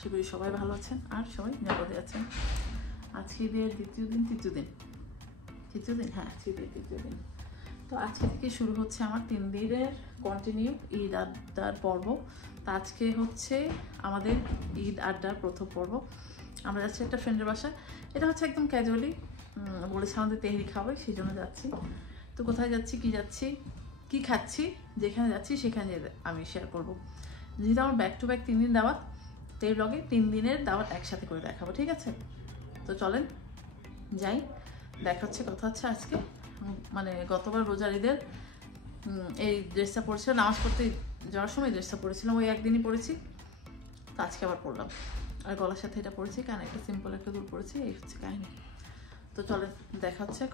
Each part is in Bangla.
আশা করি সবাই ভালো আছেন আর সবাই নিরাপদে আছেন। আজকে ঈদের তৃতীয় দিন হ্যাঁ তৃতীয় দিন। তো আজকে থেকে শুরু হচ্ছে আমার 3 দিনের কন্টিনিউ ঈদ আড্ডার পর্ব। তো আজকে হচ্ছে আমাদের ঈদ আড্ডার প্রথম পর্ব। আমরা যাচ্ছি একটা ফ্রেন্ডের বাসায়। এটা হচ্ছে একদম ক্যাজুয়ালি বলেছে আমাদের তেহরি খাবে, সেই জন্য যাচ্ছি। তো কোথায় যাচ্ছি, কি খাচ্ছি, যেখানে যাচ্ছি সেখানে আমি শেয়ার করবো। যেহেতু আমার ব্যাক টু ব্যাক 3 দিন দাওয়াত, তো এই ব্লগে 3 দিনের দাওয়াত একসাথে করে দেখাবো, ঠিক আছে? তো চলেন যাই, কথা হচ্ছে আজকে। মানে গতবার রোজার ঈদের এই ড্রেসটা পরেছিলাম, নামাজ পড়তে যাওয়ার সময় ড্রেসটা পরেছিলাম, ওই একদিনই পরেছি। তো আজকে আবার পরলাম, আর গলার সাথে এটা পরেছি, কারণ একটা সিম্পল একটা দুল পরেছি। এই হচ্ছে কাহিনী। তো চলেন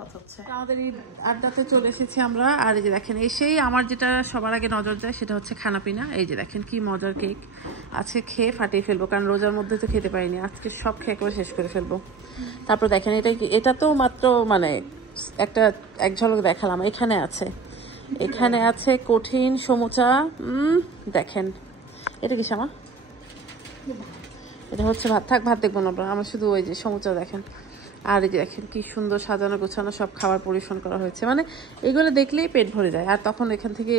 কথা হচ্ছে। আমাদের এই আড্ডাতে চলে এসেছি আমরা। আর এই যে দেখেন, এসেই আমার যেটা সবার আগে নজর যায় সেটা হচ্ছে খানাপিনা। এই যে দেখেন কি মজার কেক আছে, খেয়ে ফাটিয়ে ফেলবো, কারণ রোজার মধ্যে তো খেতে পারিনি, আজকে সব খেয়ে করে শেষ করে ফেলবো। তারপর দেখেন এটা তো মাত্র মানে এক ঝলক দেখালাম। এখানে আছে কঠিন সমুচা। দেখেন এটা কি শামা? এটা হচ্ছে ভাত দেখবো না আমার, শুধু ওই যে সমুচা দেখেন। আর এই যে দেখেন কি সুন্দর সাজানো গোছানো সব খাবার পরিবেশন করা হয়েছে। মানে এগুলো দেখলেই পেট ভরে যায়, আর তখন এখান থেকে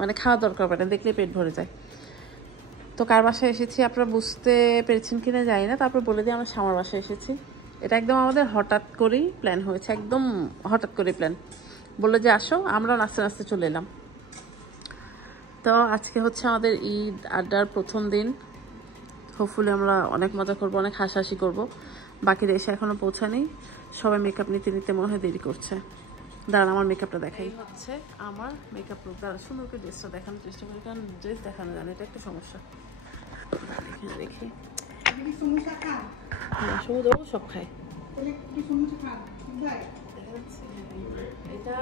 মানে খাওয়া দরকার পড়ে না, দেখলেই পেট ভরে যায়। তো কার বাসায় এসেছি আপনারা বুঝতে পেরেছেন কিনা জানি না। তারপর বলে দিই, আমরা শামার বাসায় এসেছি। এটা একদম আমাদের হঠাৎ করেই প্ল্যান হয়েছে, একদম হঠাৎ করে প্ল্যান। বললো যে আসো, আমরা নাচতে নাচতে চলে এলাম। তো আজকে হচ্ছে আমাদের ঈদ আড্ডার প্রথম দিন। হোপফুলি আমরা অনেক মজা করবো, অনেক হাসাহাসি করবো। বাকিরা এসে এখনো পৌঁছায়নি, সবাই মেকআপ নিতে মনে হয় দেরি করছে। দাঁড়ান আমার মেকআপটা দেখাই। হচ্ছে আমার মেকআপ লুক। দাঁড়া সুন্দর করে ড্রেসটা দেখানোর চেষ্টা করি, কারণ ড্রেস দেখানো জানে এটা একটা সমস্যা। দেখি সমুদ্র সব খায়। এটা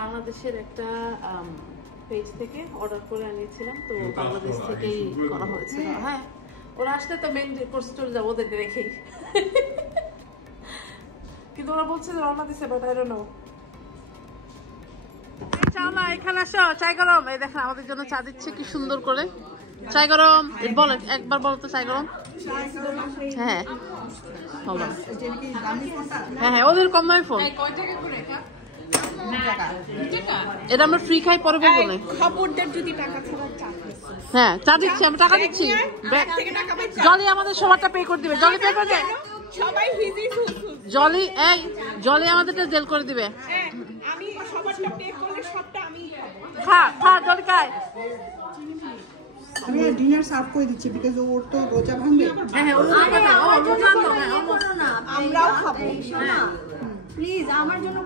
বাংলাদেশের একটা পেজ থেকে অর্ডার করে আনিয়েছিলাম, তো বাংলাদেশ থেকেই করা হয়েছিল। হ্যাঁ, ওরা আসলে তো মেন কোর্সে চলে যাবো ওদেরকে রেখেই। কিন্তু ওরা বলছে যে রওনা দিছে, বাট আই ডোন্ট নো। চাও না, এখানে আসো, চাই গরম। এই দেখেন আমাদের জন্য চা দিচ্ছে কি সুন্দর করে। চাই গরম বলো, একবার বলো তো চাই গরম। হ্যাঁ হ্যাঁ, ওদের কম দামি ফোন। এটা আমরা ফ্রি খাই, পরে বলবো না। হ্যাঁ চা দিচ্ছি, আমি টাকা দিচ্ছি। জলি আমাদের সবারটা পে করে দিবে। জলি পে করে দেয়, জলি আমাদেরটা জেল করে দিবে। খা জলি খায়। আমি ডিনার সার্ভ করে দিচ্ছি, বিকজ ওর তো রোজা ভাঙবে। হ্যাঁ আমরাও খাবো প্লিজ, আমার জন্য।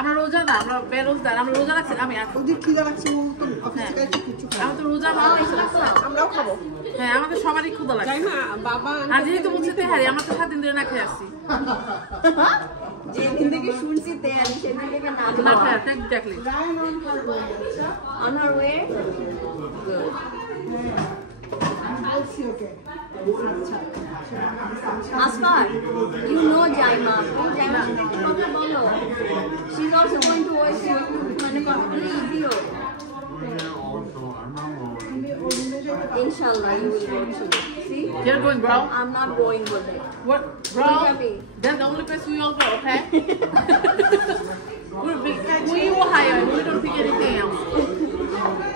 আমরা রোজা না, আমরা বেরোজদার। আমরা রোজা রাখছি। আমি ওদের খিদা লাগছে, ও তো অফিস থেকে কিছু খায়। আমি তো রোজা না, আমরাও খাবো। হ্যাঁ আমাদের সবারই ক্ষুধা লাগছে। বাবা আর যেহেতু বলছে তেহারি, আমরা তো 7 দিন ধরে না খেয়ে আসছি। যেদিন থেকে শুনছি তেহারি, সেদিন থেকে না খেয়ে আসছি। Exactly on our way. Asfar, you know Jaima. Jaima কথা বলো। She's also going to watch you. মানে video. Inshallah, you will watch it. See? You're going, bro? I'm not going with it. What, bro? That's the only place we all go, okay? We will hire. We don't pick anything else.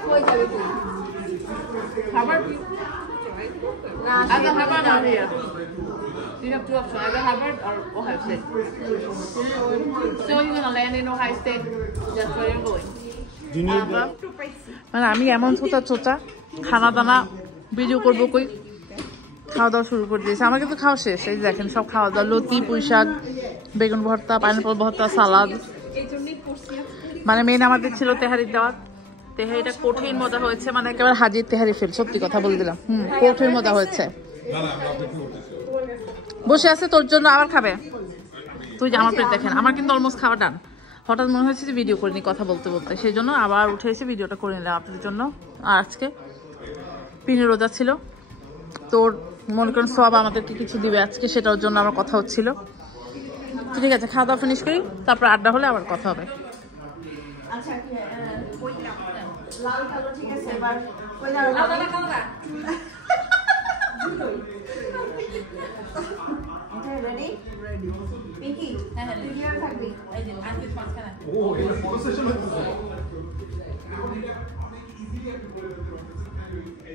কই যাবে তুমি? Harvard? না, Either Harvard or here. You have 2 options, either Harvard or Ohio State. So you're gonna land in Ohio State. That's where you're going. মানে আমি এমন ছোটা খানা দানা ভিডিও করবো, কই খাওয়া দাওয়া শুরু করে দিয়েছে। আমার কিন্তু খাওয়া শেষ। এই দেখেন সব খাওয়া দাওয়া, লতি, পুঁই শাক, বেগুন ভর্তা, পাইনাপল ভর্তা, সালাদ। মানে মেন আমাদের ছিল তেহারির দাওয়াত। তেহারিটা কঠিন মজা হয়েছে, মানে একেবারে হাজির তেহারি ফেল, সত্যি কথা বলে দিলাম। কঠিন মজা হয়েছে। বসে আছে তোর জন্য, আবার খাবে তুই। যে আমার প্লেট দেখেন, আমার কিন্তু অলমোস্ট খাওয়া ডান। হঠাৎ মনে হয়েছে যে ভিডিও করিনি কথা বলতে সেই জন্য আবার উঠে এসে ভিডিওটা করে নিলাম আপনাদের জন্য। আর আজকে পিনের রোজা ছিল, তোর মনে করেন সব আমাদেরকে কিছু দিবে আজকে, সেটার জন্য আমার কথা হচ্ছিল। ঠিক আছে, খাওয়া দাওয়া ফিনিশ করি, তারপর আড্ডা হলে আবার কথা হবে। লাল কালো ঠিক আছে এবার কই দাঁড়াও দাদা কামরা এটা রেডি পিঙ্কি হ্যাঁ তুই কি আর থাকবি এই যে আজকে মাঝখানে ও এটা ফটো সেশন হচ্ছে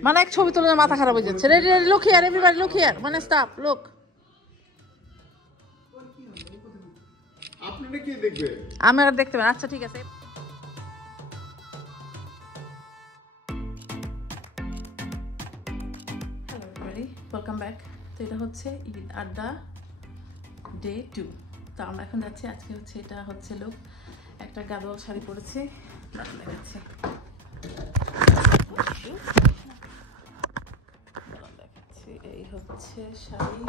মানে এক ছবি তুলে মাথা খারাপ হয়ে যাচ্ছে ready ready look here everybody look here মানে স্টপ লুক আপনারা কি দেখবে আমি আর দেখতে পারি আচ্ছা ঠিক আছে হ্যালো এভরিবডি ওয়েলকাম ব্যাক তো এটা হচ্ছে ঈদ আড্ডা ডে 2 তো আমরা এখন যাচ্ছি আজকে হচ্ছে এটা হচ্ছে লোক একটা গাদোয়াল শাড়ি পরেছে ভালো দেখাচ্ছে এই হচ্ছে শাড়ি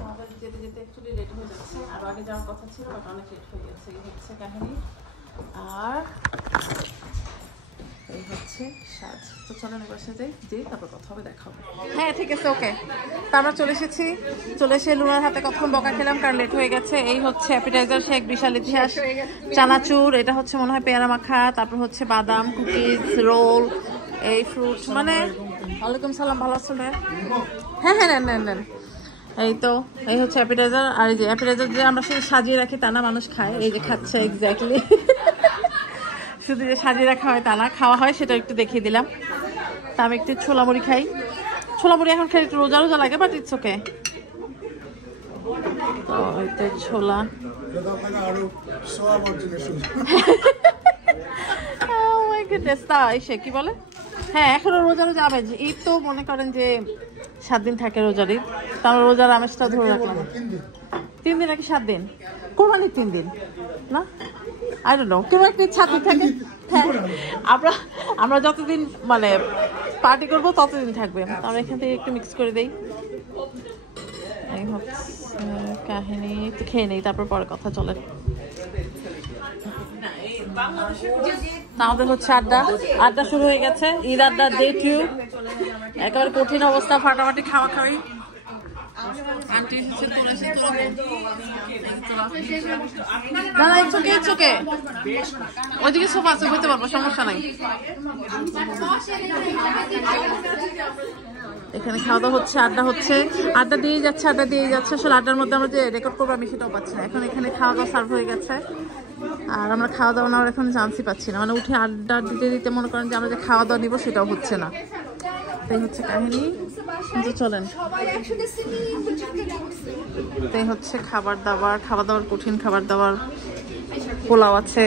আমাদের যেতে যেতে অ্যাকচুয়ালি লেট হয়ে যাচ্ছে আর আগে যাওয়ার কথা ছিল বাট অনেক লেট হয়ে গেছে এই হচ্ছে কাহিনী আর এই হচ্ছে সাজ তো চলেন এবার সাথে যে তারপর কথা হবে দেখা হবে হ্যাঁ ঠিক আছে ওকে তো আমরা চলে এসেছি চলে এসে লুনার হাতে কতক্ষণ বকা খেলাম কারণ লেট হয়ে গেছে এই হচ্ছে অ্যাপিটাইজার শেক বিশাল ইতিহাস চানাচুর এটা হচ্ছে মনে হয় পেয়ারা মাখা তারপর হচ্ছে বাদাম কুকিজ রোল এই ফ্রুট মানে ওয়ালাইকুম সালাম ভালো আছেন হ্যাঁ হ্যাঁ নেন নেন নেন এই তো এই হচ্ছে অ্যাপিটাইজার আর এই যে অ্যাপিটাইজার যে আমরা শুধু সাজিয়ে রাখি তা না মানুষ খায় এই যে খাচ্ছে এক্স্যাক্টলি শুধু যে সাজিয়ে রাখা হয় তা না খাওয়া হয় সেটা একটু দেখিয়ে দিলাম তা আমি একটু ছোলা মুড়ি খাই ছোলা মুড়ি এখন খাই একটু রোজা রোজা লাগে বাট ইটস ওকে তো এইটা ছোলা কি বলে হ্যাঁ এখনো রোজা রোজা আমেজ ঈদ তো মনে করেন যে 7 দিন থাকে রোজার ঈদ তার রোজার আমেজটা ধরে রাখলাম 3 দিন নাকি 7 দিন কোরবানির 3 দিন না I don't know কেউ একটা 7 দিন থাকে হ্যাঁ আমরা যতদিন মানে পার্টি করবো ততদিন থাকবে আমরা এখান থেকে একটু মিক্স করে দেই এই হচ্ছে কাহিনী একটু খেয়ে নেই তারপর পরে কথা চলে আমাদের হচ্ছে আড্ডা শুরু হয়ে গেছে ঈদ আড্ডা ডে 2 একেবারে কঠিন অবস্থা ফাটাফাটি খাওয়া খাওয়াই না না ইটস ওইদিকে সোফা আছে হইতে পারবো সমস্যা নাই এখানে খাওয়া দাওয়া হচ্ছে আড্ডা দিয়ে যাচ্ছে আসলে আড্ডার মধ্যে আমরা যে রেকর্ড করবো আমি সেটাও পাচ্ছি না এখন এখানে খাওয়া দাওয়া সার্ভ হয়ে গেছে আর আমরা খাওয়া দাওয়া নেওয়ার এখন চান্সই পাচ্ছি না মানে উঠে আড্ডা দিতে মনে করেন যে আমরা যে খাওয়া দাওয়া নিবো সেটাও হচ্ছে না তাই হচ্ছে কাহিনী কিন্তু চলেন তাই হচ্ছে খাবার দাবার কঠিন খাবার দাবার পোলাও আছে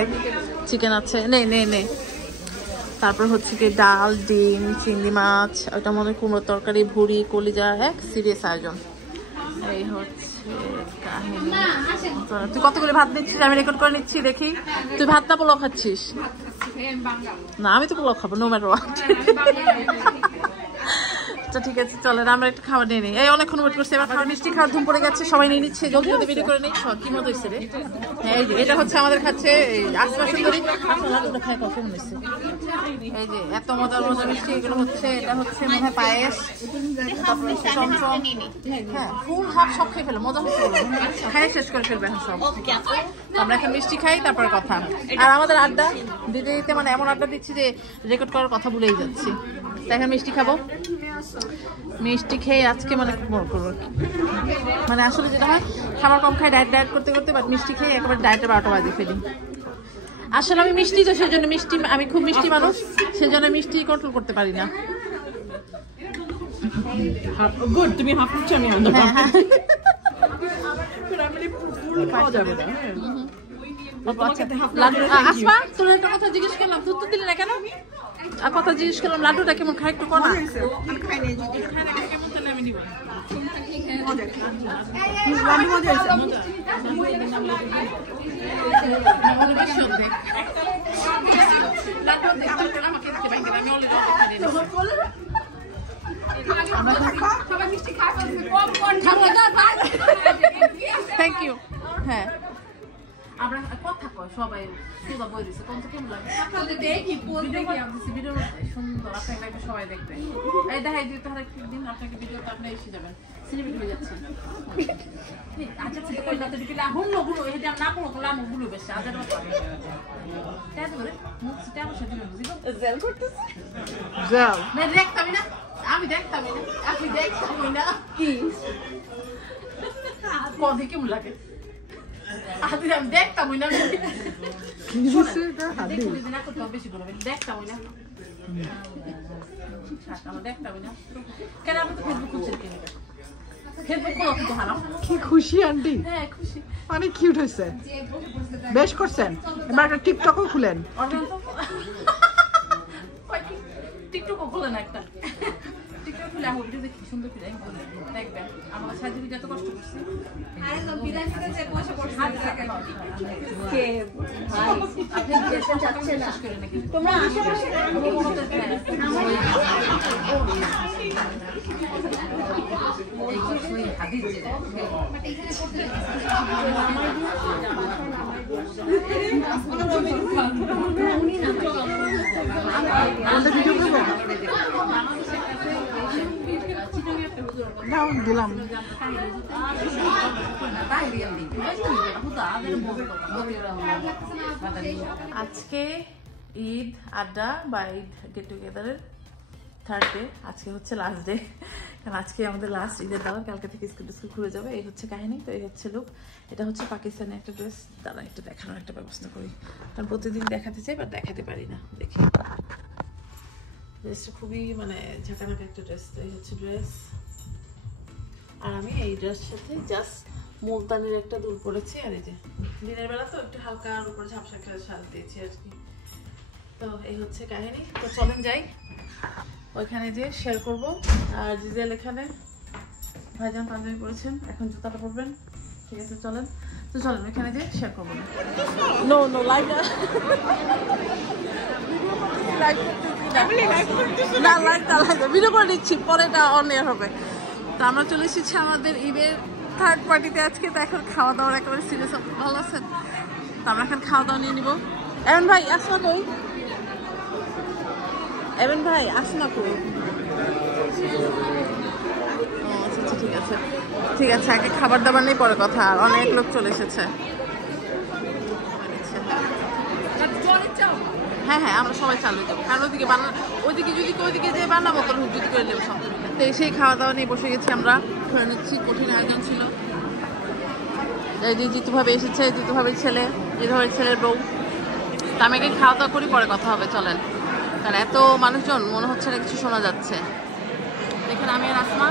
চিকেন আছে নে তারপর হচ্ছে কি ডাল ডিম চিংড়ি মাছ ওটা মনে কুমড়োর তরকারি ভুড়ি কলিজা এক সিরিয়াস আয়োজন এই হচ্ছে কাহিনী তুই কত করে ভাত নিচ্ছিস আমি রেকর্ড করে নিচ্ছি দেখি তুই ভাত না পোলাও খাচ্ছিস না আমি তো পোলাও খাবো নো ম্যাটার হোয়াট ঠিক আছে চলেন আমরা একটু খাবার নিয়ে নিই এই অনেকক্ষণ ওয়েট করছি এবার খাবার মিষ্টি খাওয়ার ধুম পড়ে যাচ্ছে সবাই নিয়ে নিচ্ছে জলদি জলদি ভিডিও করে নিই কি মতো হয়েছে রে হ্যাঁ এই যে এটা হচ্ছে আমাদের খাচ্ছে আসমা সুন্দরী লাড্ডুটা খাই কেমন হয়েছে এই যে এত মজার মিষ্টি এগুলো হচ্ছে এটা হচ্ছে মনে হয় পায়েস চমচম হ্যাঁ ফুল হাফ সব খেয়ে ফেলো মজা হচ্ছে খাই শেষ করে ফেলবে এখন সব আমরা এখন মিষ্টি খাই তারপর কথা আর আমাদের আড্ডা দিতে দিতে মানে এমন আড্ডা দিচ্ছি যে রেকর্ড করার কথা ভুলেই যাচ্ছি তাই এখন মিষ্টি খাবো মিষ্টি খেয়ে আজকে মানে খুব মনে করবো মানে আসলে যেটা হয় খাবার কম খাই ডায়েট করতে করতে বাট মিষ্টি খেয়ে একেবারে ডায়েটের 12টা বাজে ফেলি আসলে আমি মিষ্টি তো সেজন্য মিষ্টি আমি খুব মিষ্টি মানুষ সেজন্য মিষ্টি কন্ট্রোল করতে পারি না গুড তুমি হাফ নিচ্ছ আমি আনন্দ আসমা তোর একটা কথা জিজ্ঞেস করলাম দুধ তো দিলি না কেন আর কথা জিজ্ঞেস করলাম লাড্ডুটা কেমন খাই একটু কনা কেমন আমি নিব থ্যাংক ইউ হ্যাঁ আমরা কথা কয় সবাই সুদা বই দিছে কোন কেমন লাগে দেখি ভিডিও মধ্যে সুন্দর আপনাকে লাগবে সবাই দেখবে। এই দেখাই দিই তাহলে একদিন আপনাকে ভিডিওতে আপনি এসে যাবেন। সিনেমা হয়ে যাচ্ছে। আচ্ছা ঠিক আছে না তো দিলা হুন গুলো এই যে না কোনো লাম গুলো বেশ আজার মত। তাই তো মুখ সিটা বসে দিল বুঝিলো? জেল করতেছে। যাও না দেখতাম না। আমি দেখতাম না। আপনি দেখতাম না। কি? কোদি কেমন লাগে? আদি আমি দেখতাম না। কি হইছে এটা হাদি দেখুন না কত বেশি বলবেন দেখতাম না। আমি দেখতাম না। কেন আপনি তো ফেসবুক খুঁজছেন কেন? ফেসবুক খোলা তো হারাম। কি খুশি আন্টি হ্যাঁ খুশি। অনেক কিউট হয়েছে বেশ করছেন এবার একটা টিকটকও খুলেন টিকটকও খুলে না একটা টিকটক খুলে আমি ভিডিও দেখি সুন্দর করে দেখবেন আমার সাহায্য করে যত কষ্ট করছি আরে তো বিদায় নিতে যে বসে পড়ছে কে ভাই আপনি যেতে চাচ্ছেন না তোমরা আশেপাশে দিলাম আজকে ঈদ আড্ডা বা ঈদ গেট টুগেদারের থার্ড ডে আজকে হচ্ছে লাস্ট ডে কারণ আজকে আমাদের লাস্ট ঈদের দাওয়াত কালকে থেকে স্কুল খুলে যাবে এই হচ্ছে কাহিনী তো এই হচ্ছে লুক এটা হচ্ছে পাকিস্তানের একটা ড্রেস দ্বারা একটু দেখানোর একটা ব্যবস্থা করি কারণ প্রতিদিন দেখাতে চাই বা দেখাতে পারি না দেখি ড্রেসটা খুবই মানে ঝাঁকানাকা একটা ড্রেস এই হচ্ছে ড্রেস আর আমি এই ড্রেসের সাথে জাস্ট মুলতানির একটা দুল পরেছি আর এই যে দিনের বেলা তো একটু হালকা উপরে ঝাপসা একটা শাড়ি দিয়েছি আর কি তো এই হচ্ছে কাহিনী তো চলেন যাই ওইখানে যে শেয়ার করবো আর জিজেল এখানে ভাইজান পাঞ্জাবি পরেছেন এখন জুতাটা পরবেন ঠিক আছে চলেন তো চলেন ওইখানে যে শেয়ার করবো নো নো লাইক না লাইক ভিডিও করে দিচ্ছি পরে এটা অন এয়ার হবে তো আমরা চলে এসেছি আমাদের ঈদের থার্ড পার্টিতে আজকে তো এখন খাওয়া দাওয়ার একেবারে সিরিয়াস ভালো আছেন তো আমরা এখন খাওয়া দাওয়া নিয়ে নিবো এমন ভাই আসনা কই এমন ভাই আসনা কই আচ্ছা ঠিক আছে ঠিক আছে আগে খাবার দাবার নেই পরে কথা আর অনেক লোক চলে এসেছে হ্যাঁ হ্যাঁ আমরা সবাই চালু যাবো কারণ ওইদিকে ওইদিকে যদি ওইদিকে যে বানাবো তাহলে হুজুরি করে নেবো সব তো সেই খাওয়া দাওয়া নিয়ে বসে গেছি আমরা ধরে নিচ্ছি কঠিন আয়োজন ছিল এই যে জিতুভাবে এসেছে জিতুভাবের ছেলে জিতুভাবের ছেলের বউ তো আমি আগে খাওয়া দাওয়া করি পরে কথা হবে চলেন কারণ এত মানুষজন মনে হচ্ছে না কিছু শোনা যাচ্ছে এখানে আমি আর আসমা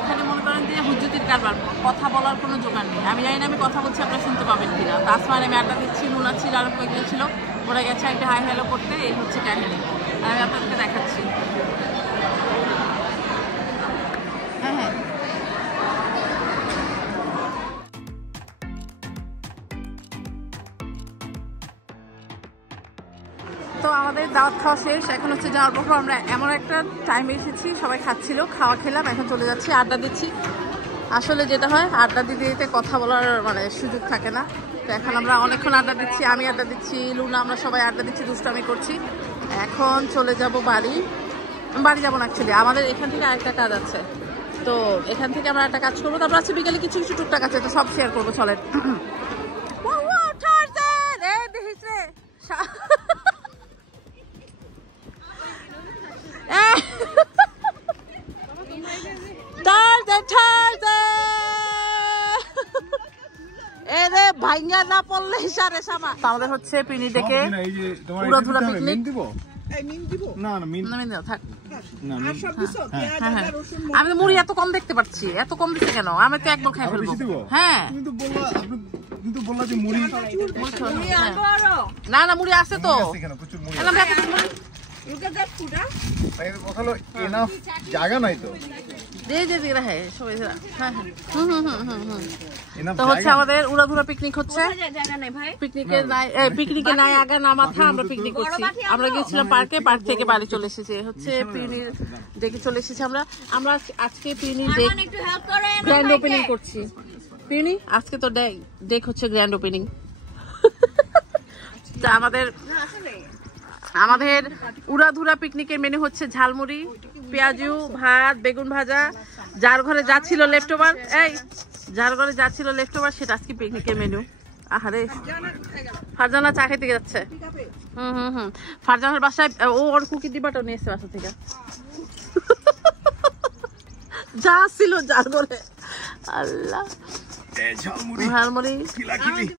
এখানে মনে করেন যে হুজ্জুতির কারবার কথা বলার কোনো জোগাড় নেই আমি জানি না আমি কথা বলছি আপনারা শুনতে পাবেন কিনা তো আসমা আমি আড্ডা দিচ্ছি লুনা ছিল আরো কয়েকজন ছিল ওরা গেছে একটা হাই হ্যালো করতে এই হচ্ছে কাহিনী আর আমি আপনাদেরকে দেখাচ্ছি হ্যাঁ হ্যাঁ তো আমাদের দাওয়াত খাওয়া শেষ এখন হচ্ছে যাওয়ার পর আমরা এমন একটা টাইমে এসেছি সবাই খাচ্ছিল খাওয়া খেলাম এখন চলে যাচ্ছি আড্ডা দিচ্ছি আসলে যেটা হয় আড্ডা দিতে দিতে কথা বলার মানে সুযোগ থাকে না তো এখন আমরা অনেকক্ষণ আড্ডা দিচ্ছি আমি আড্ডা দিচ্ছি লুনা আমরা সবাই আড্ডা দিচ্ছি দুষ্টামি করছি এখন চলে যাব বাড়ি যাবো না অ্যাকচুয়ালি আমাদের এখান থেকে আরেকটা কাজ আছে তো এখান থেকে আমরা একটা কাজ করবো তারপর আছে বিকেলে কিছু কিছু টুকটাক আছে তো সব শেয়ার করবো চলেন ভাইঙ্গা না পড়লে সারে সামা আমাদের হচ্ছে পিনি থেকে পুরোধুরা পিকনিক আমি তো মুড়ি এত কম দেখতে পাচ্ছি এত কম দিচ্ছে কেন আমি তো একবার খাই ফেলবো হ্যাঁ না না মুড়ি আছে তো জায়গা নাই তো হচ্ছে আমাদের উড়াধুরা পিকনিক হচ্ছে পিকনিকে নাই আগা না মাথা আমরা পিকনিক করছি আমরা গিয়েছিলাম পার্কে পার্ক থেকে বাড়ি চলে এসেছি হচ্ছে পিনির দেখে চলে এসেছি আমরা আজকে পিনির গ্র্যান্ড ওপেনিং করছি পিনি আজকে তো ডেক হচ্ছে গ্র্যান্ড ওপেনিং তা আমাদের আমাদের উড়াধুরা পিকনিকের মেনু হচ্ছে ঝালমুড়ি, পেঁয়াজু, ভাত, বেগুন ভাজা। যার ঘরে যা ছিল লেফট ওভার, যার ঘরে যা ছিল লেফট ওভার সেটা আজকে পিকনিকের মেনু। আহারে, ফারজানা চা খেতে যাচ্ছে। ফারজানার বাসায় ও ওর কুকির ডিবাটা নিয়ে এসছে বাসা থেকে। যা ছিল যার ঘরে। আল্লাহ, ঝালমুড়ি